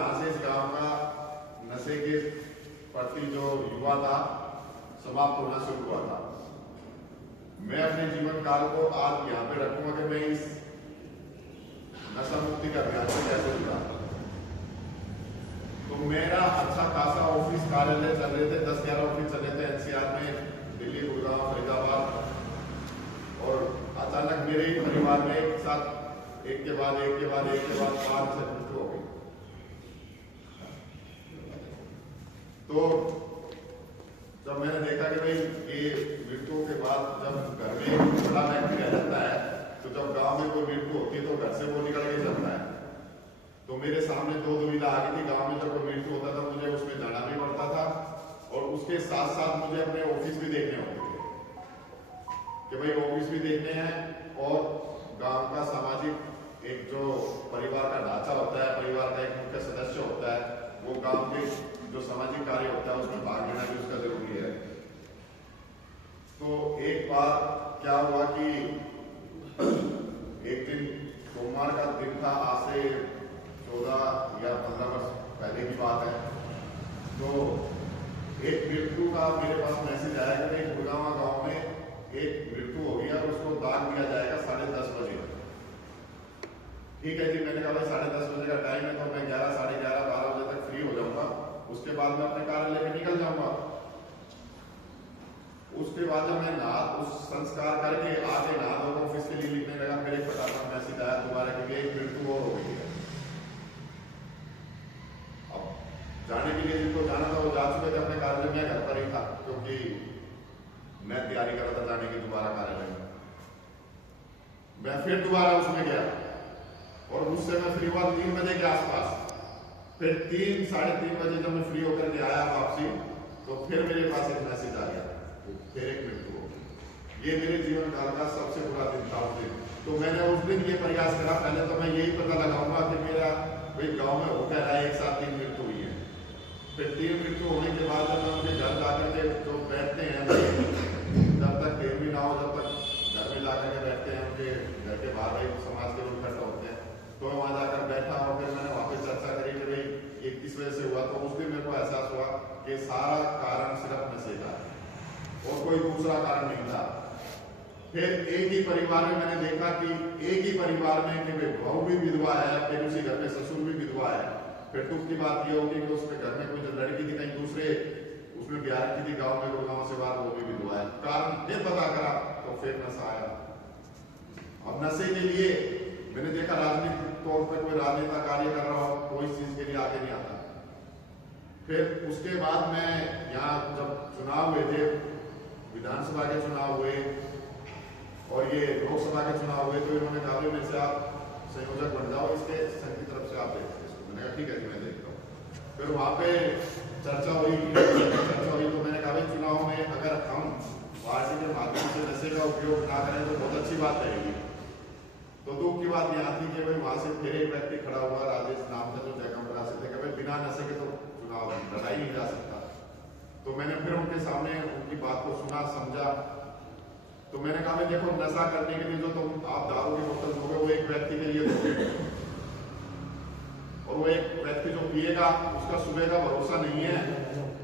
जहां से इस गांव का नशे के प्रति जो युवा था समाप्त होना शुरू हुआ था, मैं अपने जीवन काल को आज यहाँ पे रखूंगा कि मैं इस नशा मुक्ति का अभियान से कैसे जुड़ा। तो मेरा अच्छा खासा ऑफिस कार्यालय चल रहे थे, 10-11 ऑफिस चल रहे थे एनसीआर में, दिल्ली, गुड़गांव, फरीदाबाद, और अचानक मेरे ही परिवार में एक साथ एक के बाद 5 मृत्यु हो गई। तो जब मैंने देखा कि भाई ये मृत्यु के बाद जब घर में बड़ा व्यक्ति रह जाता है, तो जब गांव में कोई मृत्यु होती है तो घर से वो निकल के चलता है। तो मेरे सामने 2 दुविधा आ गई थी। गांव में जब कोई मृत्यु होता था मुझे उसमें जाना भी पड़ता था, और उसके साथ साथ मुझे अपने ऑफिस भी देखने होते थे कि भाई ऑफिस भी देखने हैं, और गांव का सामाजिक एक जो परिवार का ढांचा होता है, परिवार का एक मुख्य सदस्य होता है, वो गांव के जो सामाजिक कार्य होता है उसमें भाग लेना भी उसका जरूरी है। तो एक बार क्या हुआ कि एक दिन सोमवार का दिन था, आज से 14 या 15 वर्ष पहले की बात है। तो एक मृत्यु का मेरे पास मैसेज आया कि गुड़गांव गांव में एक मृत्यु हो गया और उसको दाग दिया जाएगा 10:30 बजे। ठीक है जी, मैंने कहा भाई 10:30 बजे का टाइम है, तो मैं 11, 11:30, 12 बजे तक फ्री हो जाऊंगा, उसके बाद मैं अपने कार्यालय में निकल जाऊंगा। उसके बाद जब मैं उस संस्कार करके आगे नहा धोकर ऑफिस के लिए लिखने लगा, मेरे फटाफट मैसेज आया दोबारा कि एक मृत्यु और हो गई है। अब जाने के लिए जिनको जाना था वो जा चुके थे अपने कार्यालय में, घर पर ही था क्योंकि मैं तैयारी कर रहा था जाने की दोबारा कार्यालय में। मैं फिर दोबारा उसमें गया और उससे मैं फ्री हुआ 3 बजे के आसपास। फिर 3, 3:30 बजे जब मैं फ्री होकर के आया वापसी, तो फिर मेरे पास एक मैसेज आ गया, फिर एक मृत्यु हो गई। ये मेरे जीवन काल का सबसे बुरा दिन था उस दिन। तो मैंने उस दिन ये प्रयास करा, पहले तो मैं यही पता लगाऊंगा कि मेरा भाई गाँव में हो क्या रहा है, एक साथ 3 मृत्यु हुई है। फिर 3 मृत्यु होने के बाद जब मैं उनके घर जाकर के जो बैठते हैं, जब तक देर भी ना हो, जब तक घर में जाकर के बैठते हैं, उनके घर के बाहर एक समाज के लोग इकट्ठा होते हैं, तो मैं वहां जाकर बैठा और फिर मैंने वहां पे चर्चा करी कि भाई ये किस वजह से हुआ। तो उस दिन मेरे को एहसास हुआ कि सारा कारण सिर्फ नशे का है और कोई दूसरा कारण नहीं था। फिर एक ही परिवार में मैंने देखा कि एक ही परिवार में कि बहू भी विधवा है, फिर उसी घर में ससुर भी विधवा है। फिर दुख की बात यह होगी कि उसके घर में कोई जो लड़की थी कहीं दूसरे उसमें ब्याह की थी गाँव में, गुड़गांव से बाहर, वो भी विधवा है। कारण ये पता करा तो फिर नशा आया। अब नशे के लिए मैंने देखा राजनीतिक तौर पर कोई राजनेता कार्य कर रहा हो, कोई इस चीज के लिए आगे नहीं आता। फिर उसके बाद मैं यहाँ जब चुनाव हुए थे, विधानसभा के चुनाव हुए और ये लोकसभा के चुनाव हुए, तो इन्होंने कहा मेरे से आप संयोजक बन जाओ, इसके संघ की तरफ से आप देखते हैं। मैंने कहा ठीक है जी मैं देखता हूँ। फिर वहां पे चर्चा हुई तो मैंने कहा चुनाव में अगर हम पार्टी के माध्यम से नशे का उपयोग ना करें तो बहुत अच्छी बात रहेगी। तो दुख की बात यहाँ थी कि भाई वहां से फिर एक व्यक्ति खड़ा हुआ, राजेश नाम था, जो जयकमरा से थे, कि भाई बिना नशे के तो चुनाव लड़ाई नहीं जा सकता। तो मैंने फिर उनके सामने उनकी बात को सुना, समझा। तो मैंने कहा देखो, नशा करने के लिए जो तुम आप दारू की बोतल दोगे वो एक व्यक्ति के लिए दोगे, और वो एक व्यक्ति जो पिएगा उसका सुबह का भरोसा नहीं है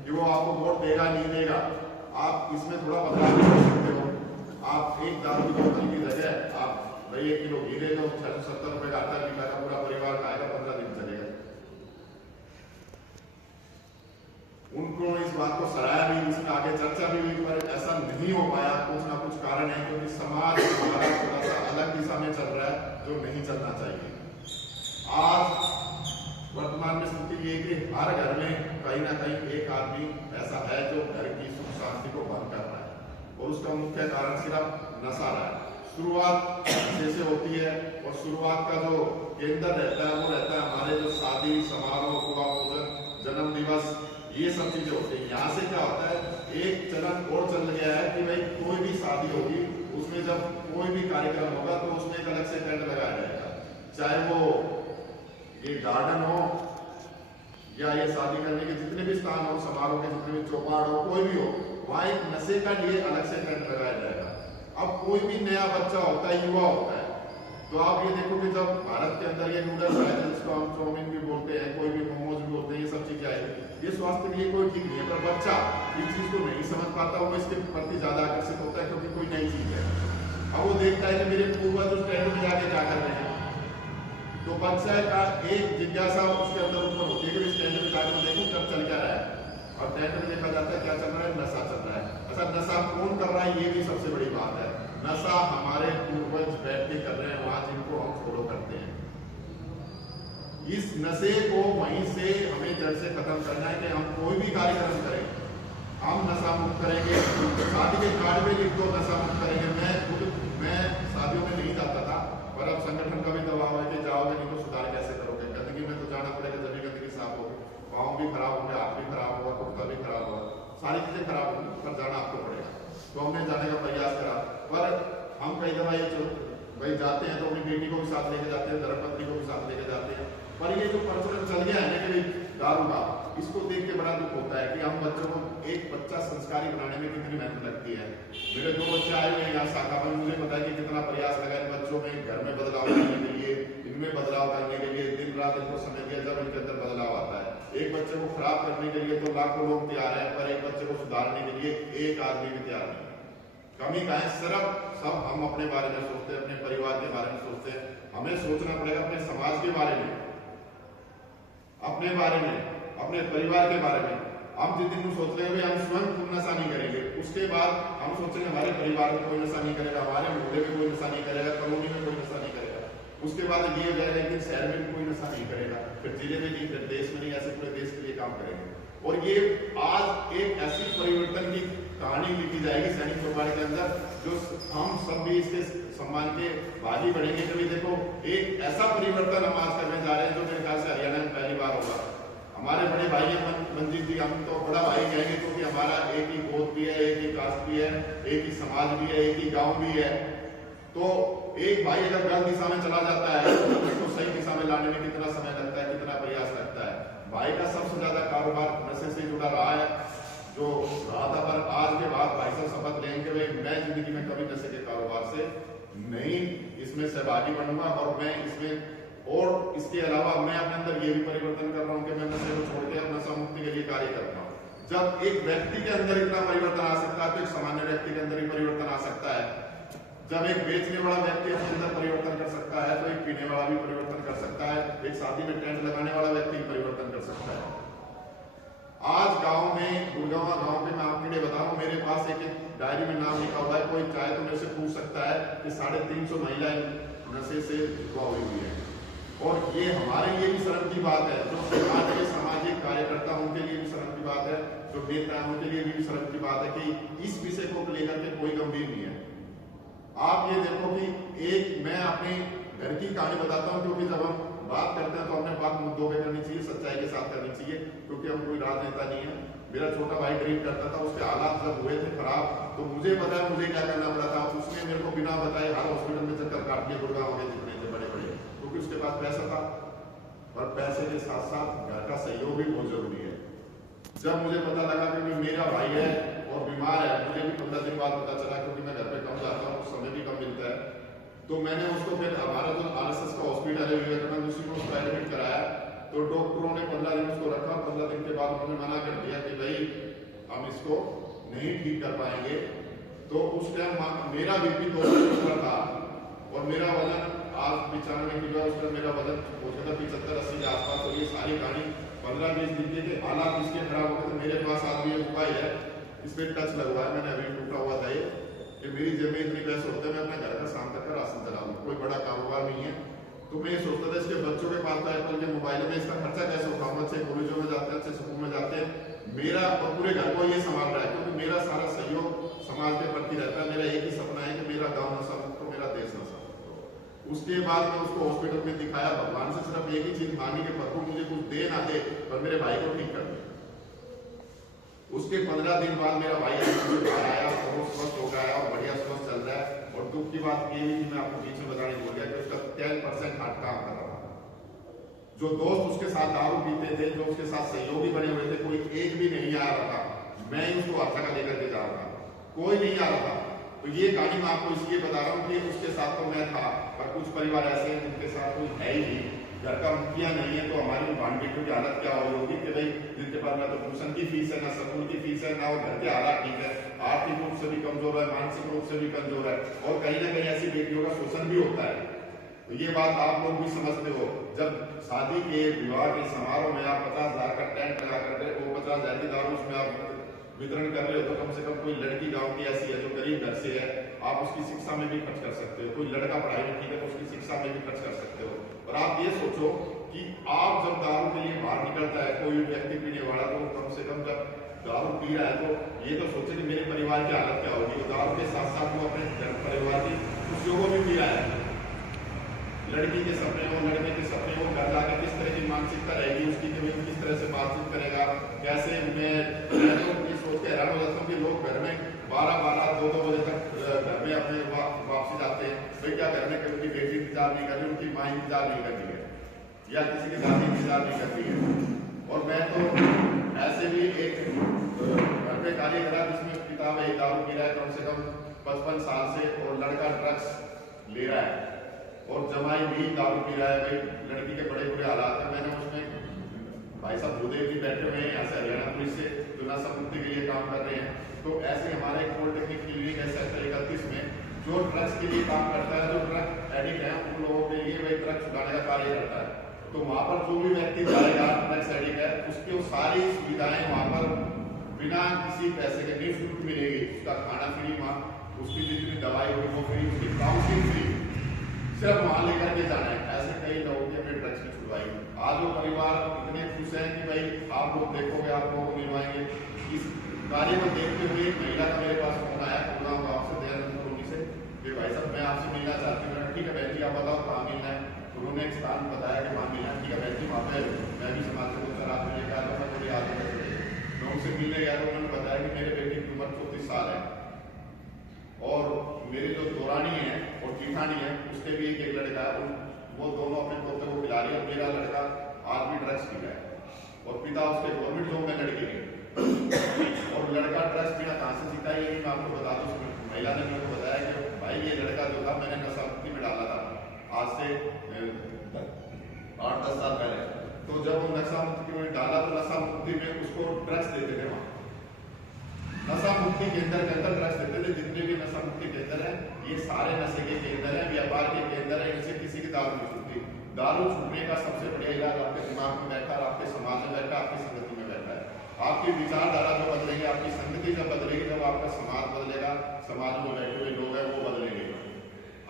कि वो आपको वोट देगा नहीं देगा। आप इसमें थोड़ा बदलाव कर सकते हो। आप एक दारू की बोतल की जगह आप भाई 1 किलो घी ले लो, 70 रुपए का आटा निकाला, पूरा परिवार खाएगा, 15 दिन चलेगा। उनको इस बात को सराहया भी, इसमें आगे चर्चा भी हुई, पर ऐसा नहीं हो पाया। कुछ ना कुछ कारण है, क्योंकि समाज हमारा थोड़ा सा अलग दिशा में चल रहा है जो नहीं चलना चाहिए। आज वर्तमान में स्थिति ये कि हर घर में कहीं ना कहीं एक आदमी ऐसा है जो घर की सुख शांति को भंग कर रहा है, और उसका मुख्य कारण सिर्फ नशा रहा है। शुरुआत जैसे होती है, और शुरुआत का जो केंद्र रहता है वो रहता है हमारे जो शादी समारोह, विवाह भोजन, जन्म दिवस, ये सब चीजें होती हैं। यहाँ से क्या होता है, एक चलन और चल गया है कि भाई कोई भी शादी होगी, उसमें जब कोई भी कार्यक्रम होगा तो उसमें एक अलग से टेंट लगाया जाएगा, चाहे वो ये गार्डन हो या ये शादी करने के जितने भी स्थान हो, समारोह के जितने भी चौपाट हो, कोई भी हो, वहां एक नशे का लिए अलग से टेंट लगाया जाएगा। अब कोई भी नया बच्चा होता है, युवा होता है, तो आप ये देखो कि जब भारत के अंदर ये नूडल्स है जिसको हम चाउमीन भी बोलते हैं, कोई भी मोमोज स्वास्थ्य के लिए कोई ठीक नहीं है, पर बच्चा इस चीज को नहीं समझ पाता, वो इसके प्रति ज्यादा आकर्षित होता है क्योंकि कोई नई चीज है। अब वो देखता है कि मेरे पूर्वज उस टेंट में जाके क्या कर रहे हैं, तो बच्चा का एक जिज्ञासा उसके अंदर उत्पन्न होती है कि इस टेंट में जाकर देखूं कब चल क्या रहा है। और टेंट में देखा जाता है क्या चल रहा है, नशा चल रहा है। अच्छा, नशा कौन कर रहा है, ये भी सबसे बड़ी बात है। नशा हमारे पूर्वज बैठ के कर रहे हैं वहां, जिनको हम फॉलो करते हैं। इस नशे को वहीं से हमें जड़ से खत्म करना है कि हम कोई भी कार्यक्रम करें, हम नशा मुक्त करेंगे। शादी के कार्ड में लिख दो नशा मुक्त करेंगे। मैं शादियों में नहीं जाता था, पर अब संगठन का भी दबाव है कि जाओगे नहीं तो सुधार कैसे करोगे। गंदगी में तो जाना पड़ेगा, जब गंदगी साफ होगी, पाँव भी खराब होंगे, हाथ भी खराब होगा, कुर्ता भी खराब होगा, सारी चीजें खराब होंगी, पर जाना आपको पड़ेगा। तो हमने जाने का प्रयास करा, पर हम कई दफा ये भाई जाते हैं तो अपनी बेटी को भी साथ लेके जाते हैं, धर्मपत्नी को भी साथ लेके जाते हैं। पर ये जो प्रचलन चल गया है ना कि दारू का, इसको देख के बड़ा दुख होता है कि हम बच्चों को, एक बच्चा संस्कारी बनाने में कितनी मेहनत लगती है। मेरे 2 बच्चे आए हुए हैं यहाँ शाखा में, मुझे पता है कि कितना प्रयास लगा इन बच्चों में घर में बदलाव करने के लिए, इनमें बदलाव करने के लिए। दिन रात इनको समय दिया जब इनके अंदर बदलाव आता है। एक बच्चे को खराब करने के लिए तो लाखों लोग तैयार है, पर एक बच्चे को सुधारने के लिए एक आदमी भी तैयार नहीं। कमी का है सिर्फ सब हम अपने बारे में सोचते हैं, अपने परिवार के बारे में सोचते हैं। हमें सोचना पड़ेगा अपने समाज के बारे में, अपने बारे में, अपने परिवार के बारे में। हम जिस दिन सोच रहे हैं हम स्वयं खुद नशा नहीं करेंगे, उसके बाद हम सोचेंगे हमारे परिवार में कोई नशा नहीं करेगा, हमारे मोहल्ले में कोई नशा नहीं करेगा, कॉलोनी में कोई नशा नहीं करेगा। उसके बाद ये हो जाएगा कि शहर में भी कोई नशा नहीं करेगा, फिर जिले में नहीं, फिर देश में नहीं, ऐसे पूरे देश के लिए काम करेंगे। और ये आज एक ऐसी परिवर्तन की कहानी लिखी जाएगी सैनिक चौपाल के अंदर, जो हम सब भी इसके सम्मान के भागी बढ़ेंगे। कभी देखो एक ऐसा परिवर्तन हम आज करने जा रहे हैं जो मेरे ख्याल से हरियाणा में पहली बार होगा। हमारे बड़े भाई है मंजीत जी, हम तो बड़ा भाई कहेंगे क्योंकि हमारा एक ही गोद भी है, एक ही कास्ट भी है, एक ही समाज भी है, एक ही गांव भी है। तो एक भाई अगर गलत दिशा में चला जाता है तो उसको सही दिशा में लाने में कितना समय लगता है, कितना प्रयास लगता है। भाई का सबसे ज्यादा कारोबार नशे से जुड़ा रहा है, जो रहा था, पर आज के बाद भाई साहब शपथ लेंगे मैं जिंदगी में कभी नशे के कारोबार से नहीं इसमें सहभागी बनूंगा। और मैं इसमें, और इसके अलावा मैं अपने अंदर ये भी परिवर्तन कर रहा हूँ कि मैं नशे को छोड़ के अब नशा मुक्ति के लिए कार्य करता हूँ। जब एक व्यक्ति के अंदर इतना परिवर्तन आ सकता है तो एक सामान्य व्यक्ति के अंदर ही परिवर्तन आ सकता है। जब एक बेचने वाला व्यक्ति अपने अंदर परिवर्तन कर सकता है तो एक पीने वाला भी परिवर्तन कर सकता है, एक शादी में टेंट लगाने वाला व्यक्ति परिवर्तन कर सकता है। आज गांव में, गुड़गांव गांव में, मैं आपके लिए बता रहा हूँ, मेरे पास एक डायरी में नाम लिखा हुआ है, कोई चाहे तो मेरे से पूछ सकता है कि 350 महिलाएं नशे से जुआ हुई है। और ये हमारे लिए भी शर्म की बात है, जो समाज के सामाजिक कार्यकर्ता उनके लिए भी शर्म की बात है, जो नेता है उनके लिए भी शर्म की बात है कि इस विषय को लेकर के कोई गंभीर नहीं है। आप ये देखो कि एक मैं अपने घर की कहानी बताता हूँ, क्योंकि जब हम बात करते हैं तो हमने बात मुद्दों पे करनी चाहिए, सच्चाई के साथ करनी चाहिए, क्योंकि हम कोई राजनेता नहीं है। मेरा छोटा भाई ड्रीम करता था, उसके हालात जब हुए थे खराब तो मुझे पता है मुझे क्या करना पड़ा था। उसने मेरे को बिना बताए हर हॉस्पिटल में चक्कर काट दिए, गुड़गांव के जितने थे बड़े बड़े, क्योंकि उसके पास पैसा था। और पैसे के साथ साथ घर का सहयोग भी बहुत जरूरी है। जब मुझे पता लगा कि मेरा भाई है और बीमार है, मुझे भी 15 दिन बाद पता चला, क्योंकि मैं घर पे कम जाता हूँ, समय भी कम मिलता है। तो मैंने उसको फिर हमारा जो आरएसएस का हॉस्पिटल है विवेकानंद, उसी में उसको एडमिट कराया। तो डॉक्टरों ने 15 दिन उसको रखा। 15 दिन के बाद उन्होंने मना कर दिया कि भाई हम इसको नहीं ठीक कर पाएंगे। तो उस टाइम मेरा बीपी 200 था और मेरा वजन आज 95 किलो है। उस टाइम मेरा वजन पहुंचा था 75-80 के आसपास। और ये सारी कहानी 15-20 दिन के हालात इसके खराब हो गए थे। मेरे पास आदमी ये उपाय है, इसमें टच लगवा है, मैंने अभी टूटा हुआ था ये, कि मेरी जेब में इतनी पैसे होते हैं मैं अपने घर का शाम तक का राशन चला लूँ, कोई बड़ा कारोबार नहीं है। तो मैं ये सोचता था इसके बच्चों के पास तो एप्पल के मोबाइल में इसका खर्चा कैसे उठाऊंगा। अच्छे कॉलेजों में जाते हैं, अच्छे स्कूल में जाते हैं, मेरा और पूरे घर को ये संभाल रहा है, क्योंकि मेरा सारा सहयोग समाज के प्रति रहता है। मेरा एक ही सपना है कि मेरा गाँव नशा मुक्त हो, मेरा देश नशा मुक्त हो। उसके बाद मैं उसको हॉस्पिटल में दिखाया, भगवान से सिर्फ एक ही चीज मांगी कि प्रभु मुझे कुछ दे ना दे पर मेरे भाई को ठीक कर दे। उसके 15 दिन बाद मेरा भाई बाहर आया, बहुत स्वस्थ हो गया और बढ़िया स्वस्थ चल रहा है। और दुख की बात ये भी मैं आपको बीच में बताने भूल गया कि उसका 10% हार्ट काम कर रहा था। जो दोस्त उसके साथ दारू पीते थे, जो उसके साथ सहयोगी बने हुए थे, कोई एक भी नहीं आ रहा था। मैं ही उसको अच्छा का लेकर के जा रहा था, कोई नहीं आ रहा था। तो ये कहानी मैं आपको इसलिए बता रहा हूँ कि उसके साथ तो मैं था, पर कुछ परिवार ऐसे हैं जिनके साथ कोई है ही नहीं। घर का मुखिया नहीं है तो हमारी भान बेटियों की हालत क्या हो होगी कि भाई जिनके पास ना तो ट्यूशन की फीस है, ना स्कूल की फीस है, ना वो घर के हालात ठीक है, आर्थिक रूप से भी कमजोर है, मानसिक रूप से भी कमजोर है, और कहीं ना कहीं ऐसी बेटियों का शोषण भी होता है। तो ये बात आप लोग भी समझते हो। जब शादी के विवाह के समारोह में आप 50,000 का टेंट लगा करके वो 50,000 की दारू उसमें आप वितरण कर रहे हो, तो कम से कम कोई लड़की गांव की ऐसी है जो गरीब घर से है, आप उसकी शिक्षा में भी खर्च कर सकते हो। कोई लड़का पढ़ाई में ठीक है तो उसकी शिक्षा में भी खर्च कर सकते हो। और आप ये सोचो कि आप जब दारू के लिए बाहर निकलता है कोई व्यक्ति पीने वाला, तो कम से कम जब दारू पी रहा है तो ये तो सोचे कि मेरे परिवार की हालत क्या होगी। दारू के साथ साथ वो अपने घर परिवार की खुशियों को भी पी रहा है। लड़की के सपने हो, लड़के के सपने हो, घर जाकर किस तरह की मानसिकता रहेगी उसकी, किस तरह से बातचीत करेगा, कैसे मैं तो ये सोच के हैरान हो जाता हूँ कि लोग घर में 12-12, 2-2 बजे तक घर में अपने वापसी जाते हैं। भाई क्या घर में उनकी बेटी इंतजार नहीं कर रही, उनकी माँ इंतजार नहीं कर रही है, या किसी की दादी इंतजार नहीं कर रही है। और मैं तो ऐसे भी एक घर पे कार्य करा जिसमें पिता भाई दारू पी रहा है कम से कम 55 साल से, और लड़का ड्रग्स ले रहा है, और जमाई भी दारू पी रहा है। भाई लड़की के बड़े बुरे हालात है। मैंने उसमें भाई साहब भूदेव जी बैठे हुए हैं यहाँ से हरियाणा पुलिस से, जो नशा मुक्ति के लिए काम कर रहे हैं। तो ऐसे हमारे पॉलिटेक्निक क्लिनिक है सेक्टर 31 में जो ड्रग्स के लिए काम करता है, जो ड्रग एडिक्ट है उन लोगों के लिए भाई ड्रग्स छुड़ाने का कार्य करता है। तो वहां पर जो भी व्यक्ति जाएगा ड्रग्स एडिक्ट है, उसकी सारी सुविधाएं वहां पर बिना किसी पैसे के निःशुल्क मिलेगी। उसका खाना फ्री, वहाँ उसकी जितनी दवाई होगी वो फ्री, उसकी काउंसलिंग फ्री, सिर्फ वहां लेकर के जाना है। ऐसे कई लोगों की अपने ड्रग्स की छुड़वाई। आज वो परिवार इतने खुश हैं कि भाई आप लोग देखोगे, आप लोगों को मिलवाएंगे। इस कार्य को देखते हुए एक महिला का मेरे पास फोन आया गुड़गांव गाँव से, दयानंद कॉलोनी से, कि भाई साहब मैं आपसे मिलना चाहती हूँ। ठीक है बहन जी, आप बताओ कहाँ मिलना है। उन्होंने एक स्थान बताया कि वहाँ मिलना है। ठीक है बहन जी, वहाँ पे मैं भी समाज से कुछ रात में लेकर आता था, थोड़ी आगे मैं उनसे मिलने गया तो उन्होंने बताया कि मेरे बेटे की उम्र 34 साल है, और मेरी जो दौरानी है और जीठानी है उसके भी एक लड़का है, वो दोनों अपने पोते को खिला रही है। मेरा लड़का आज भी ड्रग्स पी रहा है, और पिता उसके गवर्नमेंट जॉब में लड़के हैं, और लड़का ड्रग्स पीना कहाँ से सीखा है ये मैं आपको बता दूं। महिला ने मेरे को बताया कि भाई ये लड़का जो था मैंने नशा मुक्ति में डाला था आज से 8-10 साल पहले। तो जब वो नशा मुक्ति में डाला तो नशा मुक्ति में उसको ड्रग्स देते थे। वहाँ नशा मुक्ति केंद्र के अंदर ड्रग्स देते थे। जितने भी नशा मुक्ति केंद्र है ये सारे नशे के केंद्र है, व्यापार के केंद्र है। इनसे किसी की दारू नहीं छूटती। दारू छूटने का सबसे बढ़िया इलाज आपके दिमाग में बैठा, आपके समाज में बैठा, आपकी संगति में बैठा है। आपकी विचारधारा जो बदलेगी, आपकी संगति जब बदलेगी, जब आपका समाज बदलेगा, समाज में बैठे हुए लोग हैं वो बदलेंगे।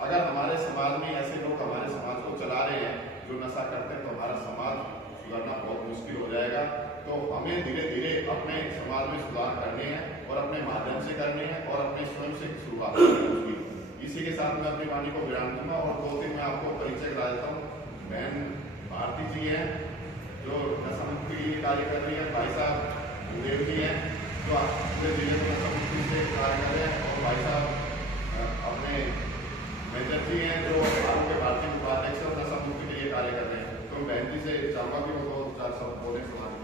अगर हमारे समाज में ऐसे लोग हमारे समाज को चला रहे हैं जो नशा करते हैं, तो हमारा समाज सुधरना बहुत मुश्किल हो जाएगा। तो हमें धीरे धीरे अपने समाज में सुधार करने हैं, और अपने माध्यम से करने हैं, और अपने स्वयं से शुरुआत करनी है। इसी के साथ मैं अपनी वाणी को विराम दूंगा, और 2-3 मैं आपको परिचय करा देता हूँ। बहन भारती जी हैं जो नशा मुक्ति के लिए कार्य कर रही है, भाई साहब भूदेव जी हैं जो पूरे जिले में नशा मुक्ति से कार्य कर रहे हैं, और भाई साहब अपने मेजर जी हैं जो आरोग्य भारतीय उपाध्यक्ष और नशा मुक्ति के लिए कार्य कर रहे हैं। तो बहन जी से चाहूंगा कि वो 2-4 शब्द बोले समाज